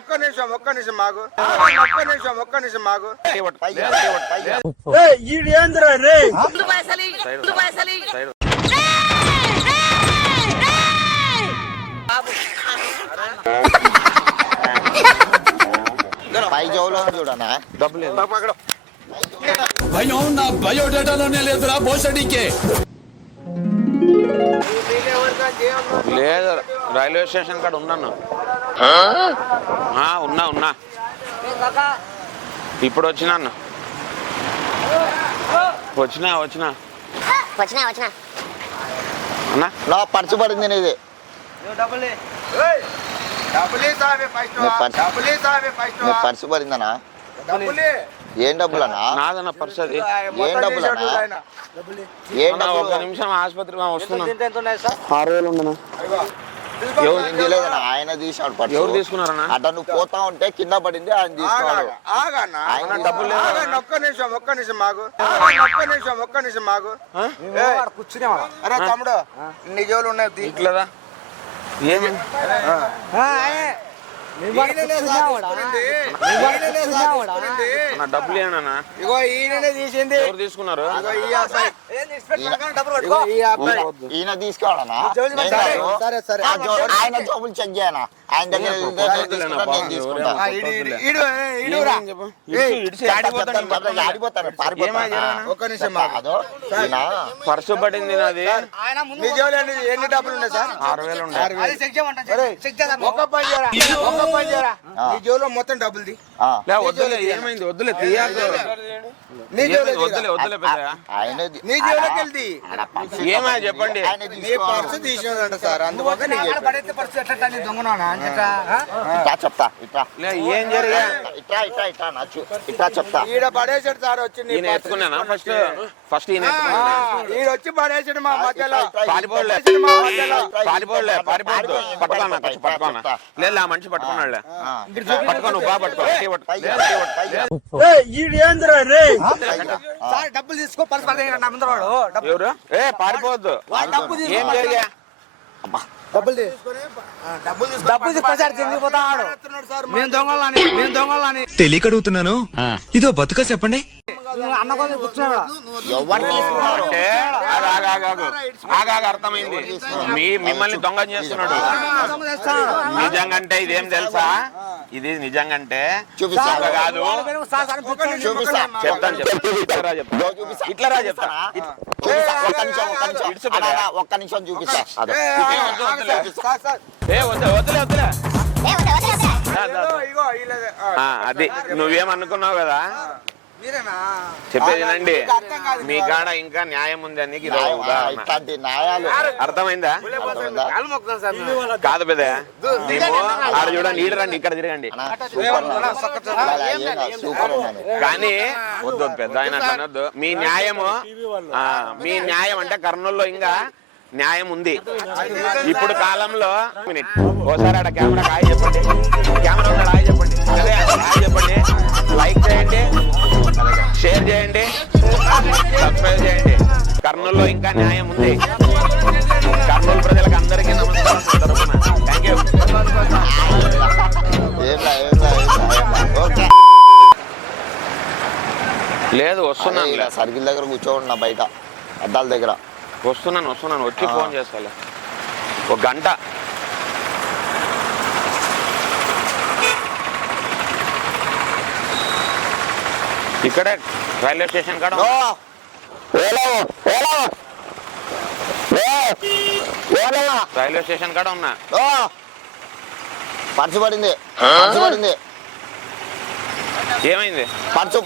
ఒక్క నిమిషం మాకు పై జోలో చూడనా డబ్బులు భయం నా బయోడేటాలోనే లేదురా భోసడికే. లేదు రైల్వే స్టేషన్ కాడ ఉన్నాను. ఉన్నా ఇప్పుడు వచ్చినా అన్నా నా పర్సు పడింది నీది. పర్సు పడిందనా? ఏం డబ్బులన్నా? నాదన్న పర్సు అది. ఏం డబ్బులన్నా? ఏం డబ్బులు? ఒక నిమిషం ఆసుపత్రికి వస్తున్నా. 6,000 ఉండనా? ఆయన తీసాడు పర్సు. ఎవరు తీసుకున్నారన్నా? అట్ట నువ్వు పోతా ఉంటే కింద పడింది ఆయన తీసుకున్నాడు. ఆయన డబ్బులు లేదు. ఒక్క నిమిషం మాకు కూర్చునేవా? అరే తమ్ముడు నీ జోలు ఉన్నాయి ఇట్లదా ఏమి డబ్బులు ఏనా? ఇగో ఈయననే తీసింది. ఎవరు తీసుకున్నారు? ఈయన తీసుకోవాలనా? ఆయన జోబులు చెక్ చేయనా? ఆయన దగ్గర పర్సు పడింది నాది. ఎన్ని డబ్బులు ఉన్నాయి సార్? 6,000 ఉన్నాయి. నీ జోలో మొత్తం డబ్బులు వద్దులే. ఏమైంది? వద్దులే తీయాలి. వద్దులే నీ జోలోకి వెళ్తే ఏమా చెప్పండి. నీ పర్సు తీసినాడంట సార్, అందువల్ల చెప్తా ఇట్లా ఏం జరిగా ఇట్లా చెప్తా. ఈడ పడేసాడు సార్. వచ్చి ఈయన ఎత్తుకున్నానా? ఫస్ట్ ఈయన ఈడ వచ్చి పడేసాడు మా మధ్యలో. పారిపోలే పట్టుకోనా లేదు ఆ మనిషి పట్టుకున్నాడులే. పట్టుకో నువ్వు బాగా పట్టుకో. డబ్బులు తీసుకో. పర్సు ఎవరు? పారిపోవద్దు. ఏం జరిగా? డబ్బులు తెలియక అడుగుతున్నాను, ఇదో బతుక చెప్పండి. అర్థమైంది. మిమ్మల్ని దొంగ చేస్తున్నాడు. నిజంగంటే ఇదేం తెలుసా? ఇది నిజంగంటే కాదు. చెప్తాను ఇట్లా రా చెప్తా. ఒక్క నిమిషం చూపిస్తా. వద్దులే. అది నువ్వేమనుకున్నావు కదా. చెప్పేదినండి, మీ కాడ ఇంకా న్యాయం ఉంది అని ఇట్లాంటి న్యాయాలు అర్థమైందా? కాదు పెద్ద ఆడ చూడండి. ఈడ రండి, ఇక్కడ తిరగండి. కానీ వద్దు పెద్ద ఆయన అనొద్దు. మీ న్యాయం అంటే కర్నూలులో ఇంకా న్యాయం ఉంది. ఇప్పుడు కాలంలో ఓసారి ఆడ కెమెరా హాయ్ చెప్పండి. కెమెరా హాయ్ చెప్పండి. అదే హాయ్ చెప్పండి. లైక్ చేయండి, షేర్ చేయండి, సబ్స్క్రైబ్ చేయండి. కర్నూలులో ఇంకా న్యాయం ఉంది. కర్నూలు ప్రజలకు అందరికీ నమస్కారం తరపున థ్యాంక్ యూ. లేదు వస్తున్నాను. సర్కిల్ దగ్గర కూర్చోండి, బయట అద్దాల దగ్గర వస్తున్నాను. వచ్చి ఫోన్ చేస్తాలే. ఒక గంట. ఇక్కడే రైల్వే స్టేషన్ కాడ రైల్వే స్టేషన్ కాడ ఉన్నా. పర్సు పడింది. ఏమైంది? పర్సు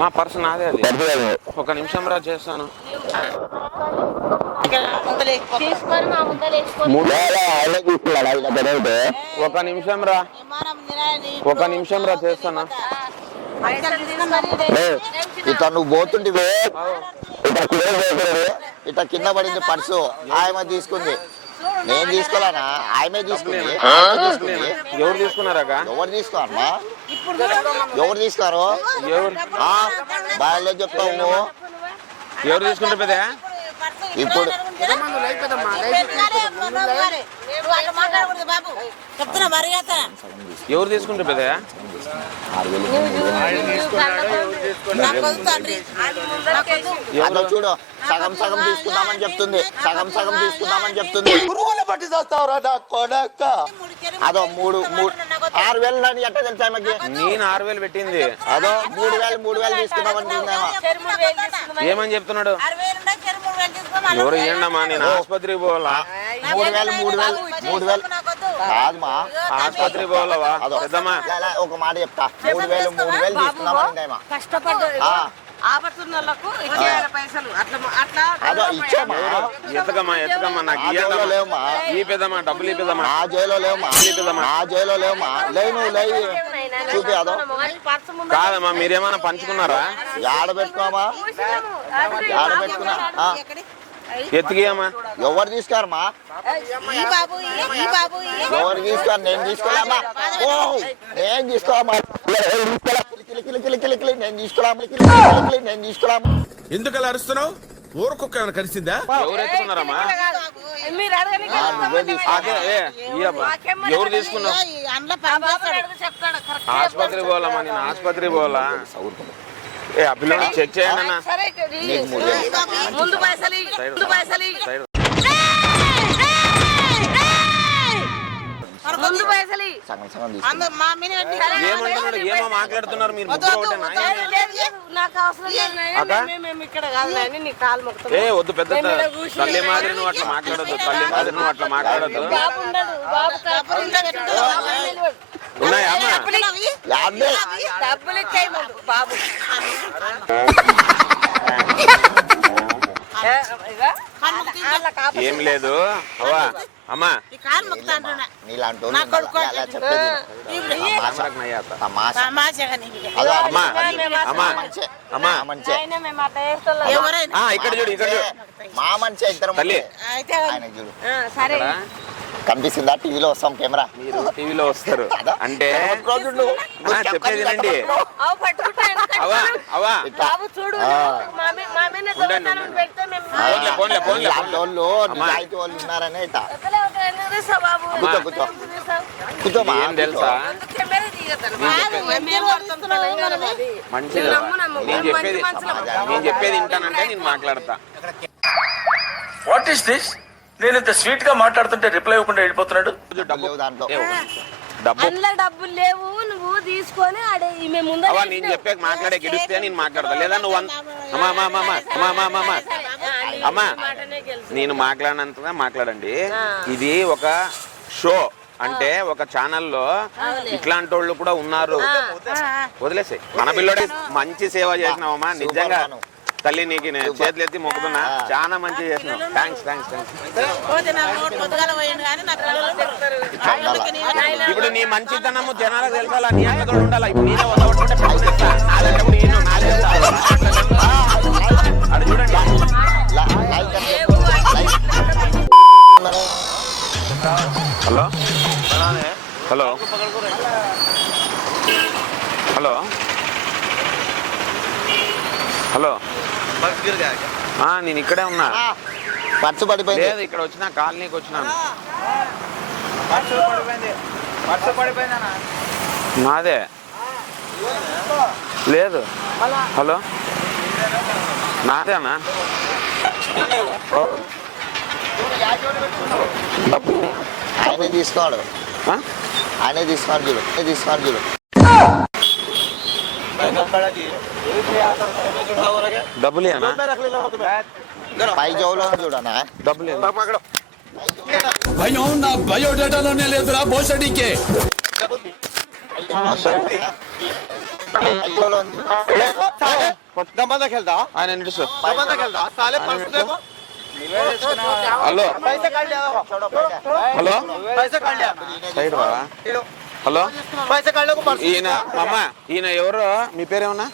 మా పర్సు నాదే. అది ఒక నిమిషం రా చేస్తాను. ఒక నిమిషం రా చేస్తానా. ఇట్లా నువ్వు పోతుంటివే, ఇట్లా కింద పడింది పర్సు. ఆయమ తీసుకుంది. నేను తీసుకోలేనా? ఆయమే తీసుకుంది. ఎవరు తీసుకున్నారా? ఎవరు తీసుకోరమ్మా? ఎవరు తీసుకోరు? బాగా చెప్తావు నువ్వు. ఎవరు తీసుకుంటే పెద్ద? ఇప్పుడు చెప్తున్నా మర్యాద ఎవరు తీసుకుంటారు పెద్దయ్య? 6,000 అదో చూడు, సగం సగం తీసుకుందామని చెప్తుంది, సగం సగం తీసుకుందామని చెప్తుంది. పురుగులు పట్టి చేస్తావురా నా కొడక. అదో 6,000 అని ఎట్ట తెలుసా ఆమెకి? నేను 6,000 పెట్టింది. అదో 3,000 తీసుకుందామని ఏమని చెప్తున్నాడు? ఎవరు ఇయ్యండమ్మా, నేను ఆసుపత్రికి పోవాలా? 3,000 కాదమ్మా, ఆసుపత్రికి పోవాలవా? అదో పెద్దమ్మా ఒక మాట చెప్తా, 3,000 తీసుకుందామని కష్టపడ్డ ఆపత్తున్నోళ్ళకు ఇచ్చేయాలి పైసలు. అట్లా అదో ఇచ్చామా. ఎత్తకమ్మా నాకు ఆ జైల్లో లేవమ్మా, ఈ పెద్దమ్మా డబ్బులు ఈ పెద్దమ్మా. ఆ జైల్లో లేవమ్మా, ఆ జైల్లో లేవమ్మా. నువ్వు లేవు చూపి. అదో కాదమ్మా, మీరేమన్నా పంచుకున్నారా? ఆడ పెట్టుకోమా, ఆడ పెట్టుకున్నా. ఎత్తికేయమ్మా. ఎవరు తీసుకోరమ్మా, ఎవరు తీసుకోరు? నేను తీసుకోలేమ్మా, నేను తీసుకోమా, నేను తీసుకోలే, నేను తీసుకోలేమ్మా. ఎందుకలా అరుస్తున్నావు? ఊరుకొక్క ఏమైనా కలిసిందా? ఎవరు ఎత్తుకున్నారమ్మా? మీరు అడగని నువ్వే తీసుకో. అదే ఎవరు తీసుకున్నావు? చెప్తాడు ఆసుపత్రికి పోవాలమ్మా, నేను ఆసుపత్రికి పోవాలా? ఏ ఆ పిల్లలు చెక్ చేయండి అన్న. సరే ముందు పైసలు సైడ్ ముందు పైసలు సగం సగం తీసుకో. ఏమంటున్నాడు? ఏమో మాట్లాడుతున్నారు మీరు ముగ్గురు ఒకటేనా? నాకు అవసరం లేదు. మేము ఇక్కడ కాదు అని నీ కాలు మొక్కుతాం. ఏ వద్దు, పెద్ద తల్లి మాదిరి నువ్వు అట్లా మాట్లాడద్దు, తల్లి మాదిరి నువ్వు అట్లా మాట్లాడద్దు. బాబు ఉండడు, బాబు ఉన్నాయా అమ్మా? డబ్బులు ఇచ్చాయి బాబు. ఏం లేదు అవ్వా అమ్మా. నీలాంటి చెప్పేది తమాషా. అదో అమ్మా అమ్మా అమ్మా మంచి ఇక్కడ చూడు, ఇక్కడ చూడు. మా మంచి ఇద్దరు తల్లి. ఆయన చూడు, సరే కనిపిస్తుందా? టీవీలో వస్తాం కెమెరా. మీరు టీవీలో వస్తారు అంటే చెప్పేది నండి. అవా అవా బాబు చూడు పెడితే మేము పోన్లే పోన్లే ఇలాంటి వాళ్ళు నిజాయితీ వాళ్ళు ఉన్నారనే ఇట్లా. బాబు కూర్చో కూర్చో కూర్చోమా. ఏం తెలుసా? మంచిది. నేను చెప్పేది వింటానంటే నేను మాట్లాడతా. What is this? నేను ఇంత స్వీట్ గా మాట్లాడుతుంటే రిప్లై ఇవ్వకుండా వెళ్ళిపోతున్నాడు. డబ్బు దాంట్లో డబ్బు అందులో డబ్బులు లేవు, నువ్వు తీసుకొని అవా నేను చెప్పాక మాట్లాడే గెలిస్తే నేను మాట్లాడతా, లేదా నువ్వు అమ్మా అమ్మా అమ్మా అమ్మా అమ్మా అమ్మా అమ్మా నేను మాట్లాడినంతగా మాట్లాడండి. ఇది ఒక షో అంటే ఒక ఛానల్లో ఇట్లాంటి వాళ్ళు కూడా ఉన్నారు. వదిలేసే మన పిల్లడే మంచి సేవ చేసినావమ్మా, నిజంగా తల్లి నీకు చేతులు ఎత్తి మొక్కుతున్నా, చాలా మంచి చేసినావు. Thanks thanks thanks. ఇప్పుడు నీ మంచితనము జనాలకు తెలుసాలా, నీ అన్నతో ఉండాలా. ఇప్పుడు నేనే వదలకుంటే అలాంటప్పుడు నేను అడు చూడండి. హలో హలో హలో హలో నేను ఇక్కడే ఉన్నా. పర్సు పడిపోయింది. లేదు ఇక్కడ వచ్చిన కాలనీకి వచ్చినాను. నాదే లేదు. హలో నాదే అన్నా. ఆయనే తీసుకోడు, ఆయనే తీసుకోడు చూడు, తీసుకోడు చూడు. డబ్బులు పై జోలో చూడనా డబ్బులు భయం నా బయోడేటాలోనే లేదురా భోసడికే. ఆయన నిలుసు. హలో హలో సైడ్ రా. హలో ఈయన అమ్మ, ఈయన ఎవరు? మీ పేరేమన్నా?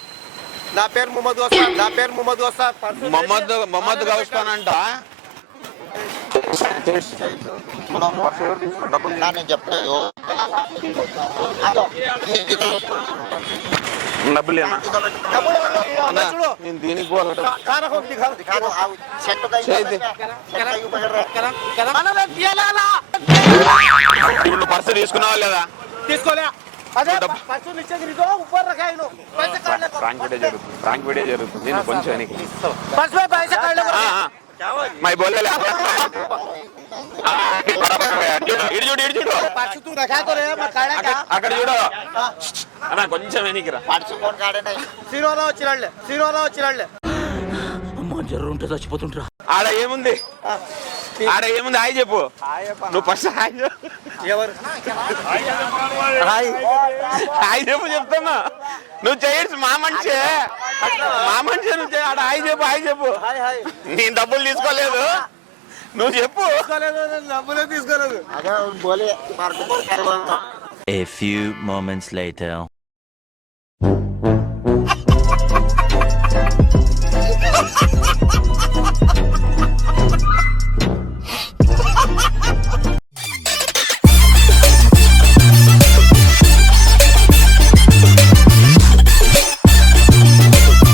నా పేరు మొహమ్మద్ వస్తాన్. నా పేరు మొహమ్మద్ వస్తాన్. మొహమ్మద్ గౌస్తానంట. నేను చెప్తాను. డబ్బులు ఏనా అన్నా, నేను దీనికి పోవాలంట. ఇప్పుడు నువ్వు పర్సు తీసుకున్నావా లేదా? ఫ్రాంక్ వీడియో జరుగుతుంది నేను కొంచెం వెనక్కి. మై బోలే ఇటు చూడు అక్కడ చూడు అన్నా, కొంచెం వెనక్కిరా. ఆడ ఏముంది హాయ్ చెప్పు. నువ్వు ఫస్ట్ హాయ్ చెప్పు చెప్తున్నా. నువ్వు చేయొచ్చు మా మనిషి నువ్వు చేయ. ఆడ హాయ్ చెప్పు. నేను డబ్బులు తీసుకోలేదు, నువ్వు చెప్పు. డబ్బులే తీసుకోలేదు. A few moments later.